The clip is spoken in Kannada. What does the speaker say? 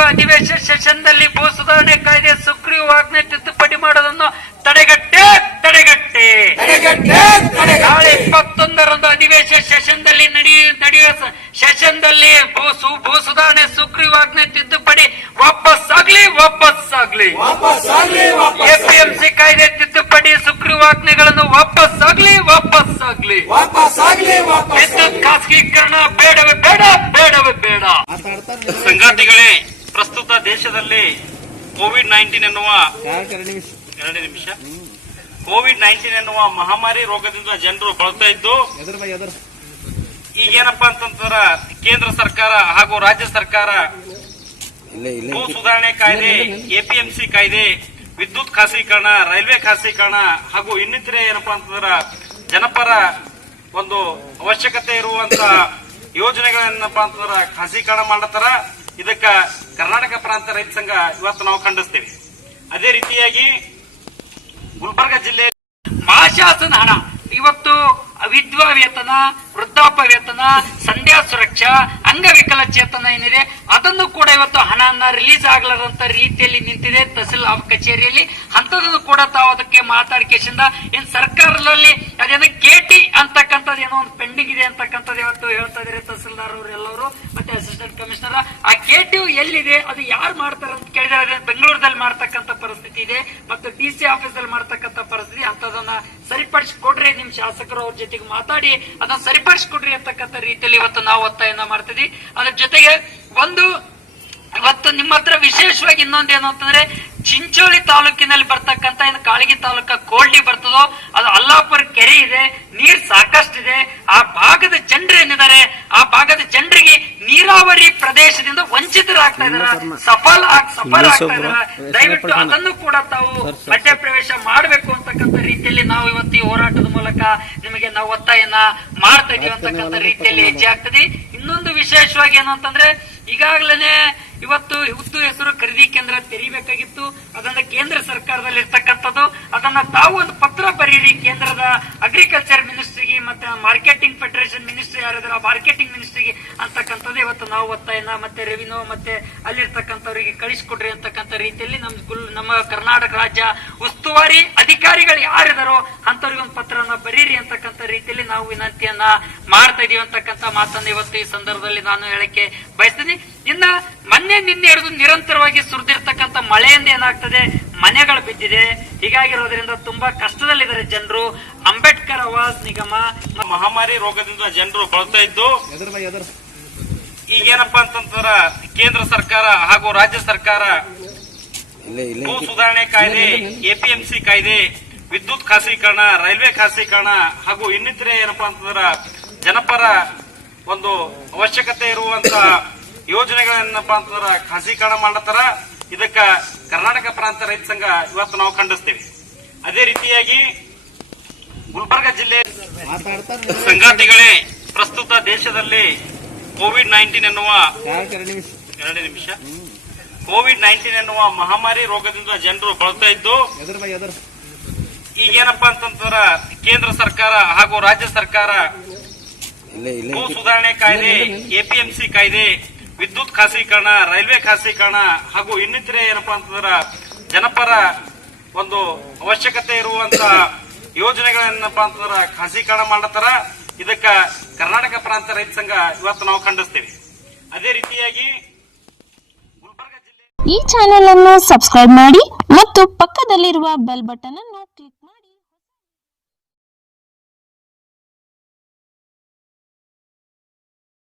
ನಡೆಯುವ ಅಧಿವೇಶನ ಸೆಷನ್ದಲ್ಲಿ ಭೂ ಸುಧಾರಣೆ ಕಾಯ್ದೆ ಸುಗ್ರೀವಾಜ್ಞೆ ತಿದ್ದುಪಡಿ ಮಾಡೋದನ್ನು ತಡೆಗಟ್ಟೆ ನಾಳೆ 21ರಂದು ಅಧಿವೇಶನ ಸೆಷನ್ದಲ್ಲಿ ನಡೆಯುವ ಸೆಷನ್ದಲ್ಲಿ ಭೂ ಸುಧಾರಣೆ ಸುಗ್ರೀವಾಜ್ಞೆ ತಿದ್ದುಪಡಿ ವಾಪಸ್ಸಾಗ್ಲಿ ಎಪಿಎಂಸಿ ಕಾಯ್ದೆ ತಿದ್ದುಪಡಿ ಸುಗ್ರೀವಾಜ್ಞೆಗಳನ್ನು ವಾಪಸ್ಸಾಗ್ಲಿ ವಿದ್ಯುತ್ ಖಾಸಗೀಕರಣ ಬೇಡವೇ ಬೇಡ. ಸಂಗಾತಿಗಳೇ, ಪ್ರಸ್ತುತ ದೇಶದಲ್ಲಿ ಕೋವಿಡ್-19 ಎನ್ನುವ ಮಹಾಮಾರಿ ರೋಗದಿಂದ ಜನರು ಬಳಲ್ತಾ ಇದ್ದು, ಈಗೇನಪ್ಪಾ ಅಂತಂದ್ರ ಕೇಂದ್ರ ಸರ್ಕಾರ ಹಾಗೂ ರಾಜ್ಯ ಸರ್ಕಾರ ಭೂ ಸುಧಾರಣೆ ಕಾಯ್ದೆ, ಎಪಿಎಂಸಿ ಕಾಯ್ದೆ, ವಿದ್ಯುತ್ ಖಾಸಗೀಕರಣ, ರೈಲ್ವೆ ಖಾಸಗೀಕರಣ ಹಾಗೂ ಇನ್ನಿತರೆ ಏನಪ್ಪಾ ಅಂತಂದ್ರ ಜನಪರ ಒಂದು ಅವಶ್ಯಕತೆ ಇರುವಂತ ಯೋಜನೆಗಳೇನಪ್ಪಾ ಅಂತಂದ್ರ ಖಾಸಗೀಕರಣ ಮಾಡತ್ತಾರ. ಇದಕ್ಕ ಕರ್ನಾಟಕ ಪ್ರಾಂತ ರೈತ ಸಂಘ ಇವತ್ತು ನಾವು ಖಂಡಿಸ್ತೇವೆ. ಅದೇ ರೀತಿಯಾಗಿ ಗುಲ್ಬರ್ಗ ಜಿಲ್ಲೆ ಮಹಾಶಾಸನ ಹಣ ಇವತ್ತು ವಿಧವಾ ವೇತನ, ವೃದ್ಧಾಪ್ಯ ವೇತನ, ಸಂಧ್ಯಾ ಸುರಕ್ಷಾ, ಅಂಗವಿಕಲ ಚೇತನ ಏನಿದೆ ಅದನ್ನು ಕೂಡ ಇವತ್ತು ಹಣನ ರಿಲೀಸ್ ಆಗ್ಲಾರಂತ ರೀತಿಯಲ್ಲಿ ನಿಂತಿದೆ ತಹಸೀಲ್ ಕಚೇರಿಯಲ್ಲಿ. ಅಂತದನ್ನು ಕೂಡ ತಾವು ಅದಕ್ಕೆ ಮಾತಾಡಿಕೆಸಿಂದ ಏನ್ ಸರ್ಕಾರದಲ್ಲಿ ಅದೇನೋ ಕೆಟಿ ಅಂತಕ್ಕಂಥದ್ದು ಏನೋ ಒಂದು ಪೆಂಡಿಂಗ್ ಇದೆ ಅಂತಕ್ಕಂಥದ್ದು ಇವತ್ತು ಹೇಳ್ತಾ ಇದಾರೆ ತಹಸೀಲ್ದಾರ್ ಅವರು ಎಲ್ಲರೂ ಮತ್ತೆ ಅಸಿಸ್ಟೆಂಟ್ ಕಮಿಷನರ್. ಆ ಕೆಟಿ ಎಲ್ಲಿದೆ, ಅದು ಯಾರು ಮಾಡ್ತಾರೆ ಅಂತ ಕೇಳಿದ್ರೆ ಬೆಂಗಳೂರಲ್ಲಿ ಮಾಡ್ತಕ್ಕಂಥ ಪರಿಸ್ಥಿತಿ ಇದೆ ಮತ್ತು ಡಿಸಿ ಆಫೀಸ್ ಅಲ್ಲಿ ಮಾಡ್ತಕ್ಕಂಥ ಪರಿಸ್ಥಿತಿ. ಅಂತದನ್ನ ಸರಿಪಡಿಸಿಕೊಡ್ರಿ, ನಿಮ್ ಶಾಸಕರು ಅವ್ರ ಜೊತೆಗೆ ಮಾತಾಡಿ ಅದನ್ನ ಸರಿಪಡಿಸಿಕೊಡ್ರಿ ಅಂತಕ್ಕಂಥ ರೀತಿಯಲ್ಲಿ ಇವತ್ತು ನಾವು ಒತ್ತಾಯನ ಮಾಡ್ತಿದ್ವಿ. ಅದ್ರ ಜೊತೆಗೆ ಇವತ್ತು ನಿಮ್ಮ ಹತ್ರ ವಿಶೇಷವಾಗಿ ಇನ್ನೊಂದೇನು ಅಂತಂದ್ರೆ ಚಿಂಚೋಳಿ ತಾಲೂಕಿನಲ್ಲಿ ಬರ್ತಕ್ಕಂಥ ಏನು ಕಾಳಗಿ ತಾಲೂಕ ಕೋಲ್ಡಿ ಬರ್ತದೋ ಅದು ಅಲ್ಲಾಪುರ ಕೆರೆ ಇದೆ, ನೀರ್ ಸಾಕಷ್ಟಿದೆ. ಆ ಭಾಗದ ಜನರು ಏನಿದ್ದಾರೆ ಆ ಭಾಗದ ಜನರಿಗೆ ನೀರಾವರಿ ಪ್ರದೇಶದಿಂದ ವಂಚಿತರಾಗ್ತಾ ಇದಾರೆ, ಸಫಲ ಆಗ್ತಾ ಇದಾರೆ. ದಯವಿಟ್ಟು ಅದನ್ನು ಕೂಡ ತಾವು ಮಧ್ಯ ಪ್ರವೇಶ ಮಾಡಬೇಕು ಅಂತಕ್ಕಂಥ ರೀತಿಯಲ್ಲಿ ನಾವು ಇವತ್ತು ಈ ಹೋರಾಟದ ಮೂಲಕ ನಿಮಗೆ ನಾವು ಒತ್ತಾಯನ ಮಾಡ್ತಾ ಇದೀವಿ ಅಂತಕ್ಕಂಥ ರೀತಿಯಲ್ಲಿ ಹೆಜ್ಜೆ ಆಗ್ತದೆ. ಇನ್ನೊಂದು ವಿಶೇಷವಾಗಿ ಏನು ಅಂತಂದ್ರೆ ಈಗಾಗಲೇ ಇವತ್ತು ಹುತ್ತು ಹೆಸರು ಖರೀದಿ ಕೇಂದ್ರ ತೆರೀಬೇಕಾಗಿತ್ತು. ಅದನ್ನ ಕೇಂದ್ರ ಸರ್ಕಾರದಲ್ಲಿ ಇರ್ತಕ್ಕಂಥದ್ದು ಅದನ್ನ ತಾವು ಒಂದು ಪತ್ರ ಬರೀರಿ ಕೇಂದ್ರದ ಅಗ್ರಿಕಲ್ಚರ್ ಮಿನಿಸ್ಟ್ರಿಗೆ ಮತ್ತೆ ಮಾರ್ಕೆಟಿಂಗ್ ಫೆಡರೇಷನ್ ಮಿನಿಸ್ಟ್ರಿ ಯಾರಿದ್ರೆ ಮಾರ್ಕೆಟಿಂಗ್ ಮಿನಿಸ್ಟ್ರಿಗೆ ಅಂತಕ್ಕಂಥದ್ದು ಇವತ್ತು ನಾವು ಒತ್ತಾಯನ ಮತ್ತೆ ರೆವಿನ್ಯೂ ಮತ್ತೆ ಅಲ್ಲಿರ್ತಕ್ಕಂಥವ್ರಿಗೆ ಕಳಿಸ್ಕೊಡ್ರಿ ಅಂತಕ್ಕಂಥ ರೀತಿಯಲ್ಲಿ ನಮ್ಮ ಕರ್ನಾಟಕ ರಾಜ್ಯ ಉಸ್ತುವಾರಿ ಅಧಿಕಾರಿಗಳು ಯಾರಿದಾರೋ ಅಂತವ್ರಿಗೆ ಒಂದು ಪತ್ರನ ಬರೀರಿ ಅಂತಕ್ಕಂಥ ರೀತಿಯಲ್ಲಿ ನಾವು ವಿನಂತಿಯನ್ನ ಮಾಡ್ತಾ ಇದೀವಿ ಅಂತಕ್ಕಂಥ ಮಾತನ್ನ ಇವತ್ತು ಈ ಸಂದರ್ಭದಲ್ಲಿ ನಾನು ಹೇಳಕ್ಕೆ ಬಯಸ್ತೀನಿ. ಇನ್ನ ನಿನ್ನೆ ಹಿಡಿದು ನಿರಂತರವಾಗಿ ಸುರಿದಿರ್ತಕ್ಕಂಥ ಮಳೆಯಿಂದ ಏನಾಗ್ತದೆ, ಮನೆಗಳು ಬಿದ್ದಿದೆ. ಹೀಗಾಗಿರೋದ್ರಿಂದ ತುಂಬಾ ಕಷ್ಟದಲ್ಲಿದ್ದಾರೆ ಜನರು. ಅಂಬೇಡ್ಕರ್ ಆವಾಸ್ ನಿಗಮ ಮಹಾಮಾರಿ ರೋಗದಿಂದ ಜನರು ಬಳಲ್ತಾ ಇದ್ದು, ಈಗೇನಪ್ಪಾ ಅಂತಂದ್ರ ಕೇಂದ್ರ ಸರ್ಕಾರ ಹಾಗೂ ರಾಜ್ಯ ಸರ್ಕಾರ ಭೂ ಸುಧಾರಣೆ ಕಾಯ್ದೆ, ಎಪಿಎಂಸಿ ಕಾಯ್ದೆ, ವಿದ್ಯುತ್ ಖಾಸಗೀಕರಣ, ರೈಲ್ವೆ ಖಾಸಗೀಕರಣ ಹಾಗೂ ಇನ್ನಿತರೆ ಏನಪ್ಪಾ ಅಂತಂದ್ರ ಜನಪರ ಒಂದು ಅವಶ್ಯಕತೆ ಇರುವಂತ ಯೋಜನೆಗಳೇನಪ್ಪಾ ಅಂತಂದ್ರ ಖಾಸಗೀಕರಣ ಮಾಡತ್ತಾರ. ಇದಕ್ಕ ಕರ್ನಾಟಕ ಪ್ರಾಂತ ರೈತ ಸಂಘ ಇವತ್ತು ನಾವು ಖಂಡಿಸ್ತೇವೆ. ಅದೇ ರೀತಿಯಾಗಿ ಗುಲ್ಬರ್ಗ ಜಿಲ್ಲೆ ಸಂಗಾತಿಗಳೇ, ಪ್ರಸ್ತುತ ದೇಶದಲ್ಲಿ ಕೋವಿಡ್-19 ಎನ್ನುವ ಮಹಾಮಾರಿ ರೋಗದಿಂದ ಜನರು ಬಳಲ್ತಾ ಇದ್ದು, ಈಗೇನಪ್ಪಾ ಅಂತಂದ್ರ ಕೇಂದ್ರ ಸರ್ಕಾರ ಹಾಗೂ ರಾಜ್ಯ ಸರ್ಕಾರ ಭೂ ಸುಧಾರಣೆ ಕಾಯ್ದೆ, ಎಪಿಎಂಸಿ ಕಾಯ್ದೆ, ವಿದ್ಯುತ್ ಖಾಸಗೀಕರಣ, ರೈಲ್ವೆ ಖಾಸಗೀಕರಣ ಹಾಗೂ ಇನ್ನಿತರೆ ಏನಪ್ಪಾ ಅಂತಂದ್ರ ಜನಪರ ಒಂದು ಅವಶ್ಯಕತೆ ಇರುವಂತ ಯೋಜನೆಗಳೇನಪ್ಪಾ ಅಂತಂದ್ರ ಖಾಸಗೀಕರಣ ಮಾಡತ್ತಾರ. ಇದಕ್ಕ ಕರ್ನಾಟಕ ಪ್ರಾಂತ ರೈತ ಸಂಘ ಇವತ್ತು ನಾವು ಖಂಡಿಸ್ತೇವೆ. ಅದೇ ರೀತಿಯಾಗಿ ಈ ಚಾನೆಲ್ ಅನ್ನು ಸಬ್ಸ್ಕ್ರೈಬ್ ಮಾಡಿ ಮತ್ತು ಪಕ್ಕದಲ್ಲಿರುವ ಬೆಲ್ ಬಟನ್ ಅನ್ನು ಕ್ಲಿಕ್